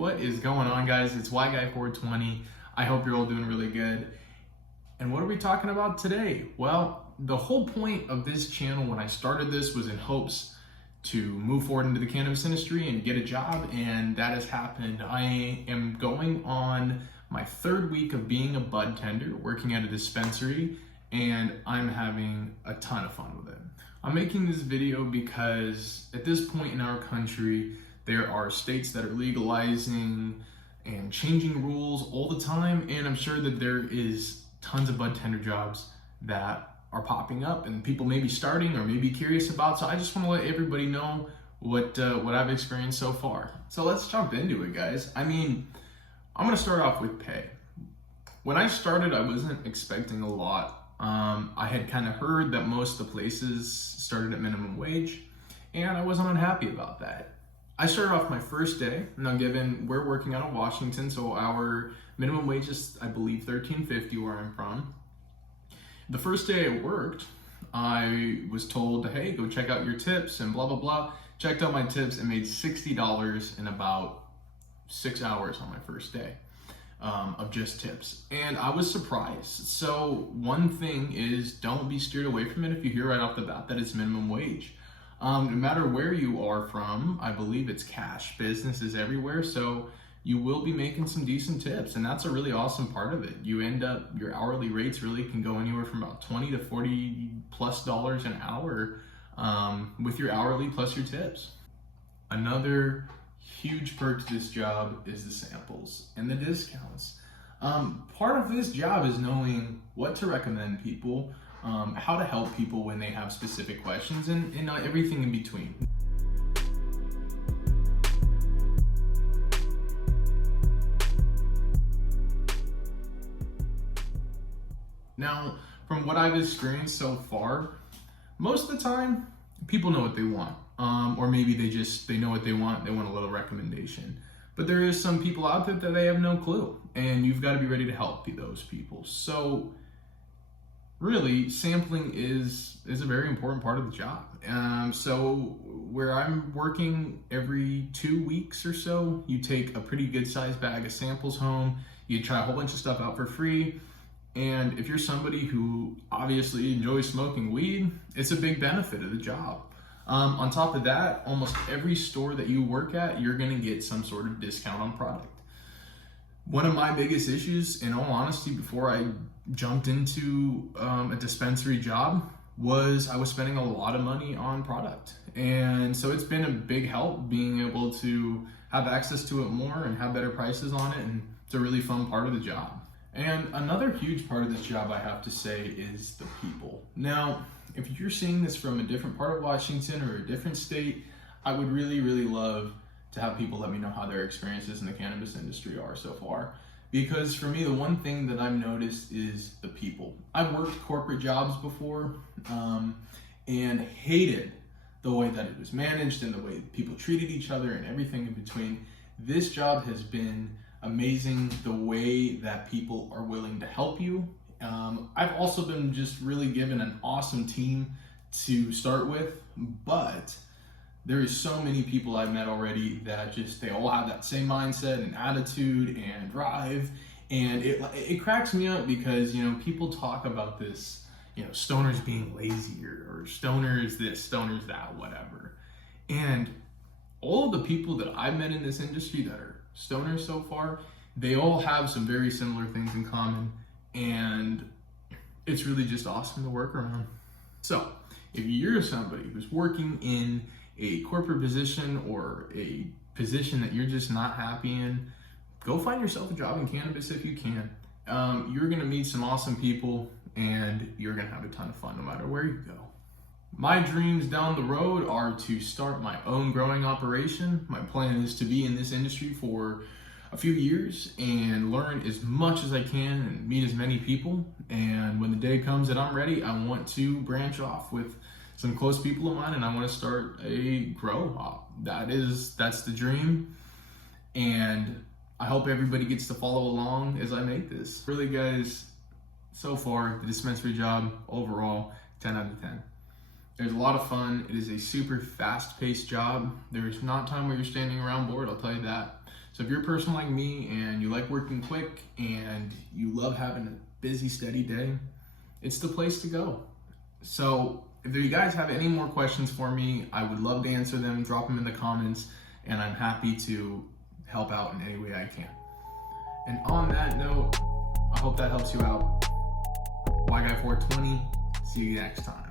What is going on, guys? It's YGuy420. I hope you're all doing really good. And what are we talking about today? Well, the whole point of this channel when I started this was in hopes to move forward into the cannabis industry and get a job, and that has happened. I am going on my third week of being a bud tender, working at a dispensary, and I'm having a ton of fun with it. I'm making this video because at this point in our country, there are states that are legalizing and changing rules all the time, and I'm sure that there is tons of bud tender jobs that are popping up and people may be starting or may be curious about. So I just want to let everybody know what I've experienced so far. So let's jump into it, guys. I'm gonna start off with pay. When I started, I wasn't expecting a lot. I had kind of heard that most of the places started at minimum wage, and I wasn't unhappy about that. I started off my first day. Now, given we're working out of Washington, so our minimum wage is, I believe, $13.50 where I'm from. The first day I worked, I was told, hey, go check out your tips and blah, blah, blah. Checked out my tips and made $60 in about 6 hours on my first day of just tips. And I was surprised. So one thing is, don't be steered away from it if you hear right off the bat that it's minimum wage. No matter where you are from, I believe it's cash businesses everywhere, so you will be making some decent tips, and that's a really awesome part of it. You end up, your hourly rates really can go anywhere from about $20 to $40+ an hour with your hourly plus your tips. Another huge perk to this job is the samples and the discounts. Part of this job is knowing what to recommend people, how to help people when they have specific questions, and everything in between. Now, from what I've experienced so far, most of the time, people know what they want. Or maybe they know what they want a little recommendation. But there is some people out there that they have no clue, and you've got to be ready to help those people. So really, sampling is a very important part of the job. So where I'm working every 2 weeks or so, you take a pretty good sized bag of samples home, you try a whole bunch of stuff out for free. And if you're somebody who obviously enjoys smoking weed, it's a big benefit of the job. On top of that, almost every store that you work at, you're gonna get some sort of discount on product. One of my biggest issues, in all honesty, before I jumped into a dispensary job, was I was spending a lot of money on product. And so it's been a big help being able to have access to it more and have better prices on it, and it's a really fun part of the job. And another huge part of this job, I have to say, is the people. Now, if you're seeing this from a different part of Washington or a different state, I would really, really love to have people let me know how their experiences in the cannabis industry are so far. Because for me, the one thing that I've noticed is the people. I've worked corporate jobs before and hated the way that it was managed and the way people treated each other and everything in between. This job has been amazing, the way that people are willing to help you. I've also been just really given an awesome team to start with, but there is so many people I've met already that they all have that same mindset and attitude and drive, and it cracks me up because, people talk about this, stoners being lazy or stoners this, stoners that, whatever. And all of the people that I've met in this industry that are stoners so far, they all have some very similar things in common, and it's really just awesome to work around. So if you're somebody who's working in a corporate position or a position that you're just not happy in, go find yourself a job in cannabis if you can. You're gonna meet some awesome people, and you're gonna have a ton of fun no matter where you go. My dreams down the road are to start my own growing operation. My plan is to be in this industry for a few years and learn as much as I can and meet as many people. And when the day comes that I'm ready, I want to branch off with some close people of mine, and I want to start a grow op. That's the dream. And I hope everybody gets to follow along as I make this. Really, guys, so far, the dispensary job, overall, 10 out of 10. There's a lot of fun. It is a super fast-paced job. There's not time where you're standing around bored, I'll tell you that. So if you're a person like me and you like working quick and you love having a busy, steady day, it's the place to go. So if you guys have any more questions for me, I would love to answer them. Drop them in the comments, and I'm happy to help out in any way I can. And on that note, I hope that helps you out. White Guy 420, see you next time.